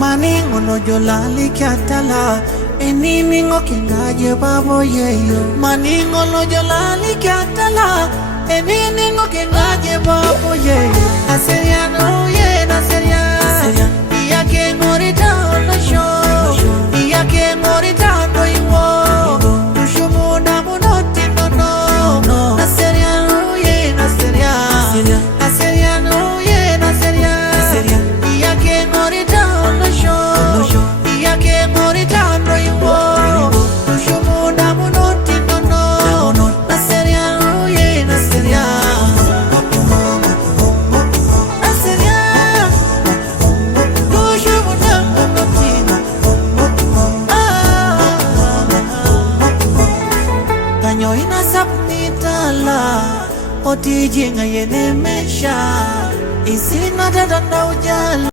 Maningo no jolali katala Eniningo kingaje babo yeyo Maningo no jolali katala Eniningo kingaje babo yeyo Naseriano ye naseria Iya ke ngorita ono show Iya ke ngorita no iwo Tushumu munoti no Naseriano ye naseria Naseriano ye naseria Iya ke ngorita ono show Iya ke ngorita no iwo Tushumu munoti no Naseriano ye naseria Kanyo inasapnitala Oti jinga yene mesha Isina dada na ujala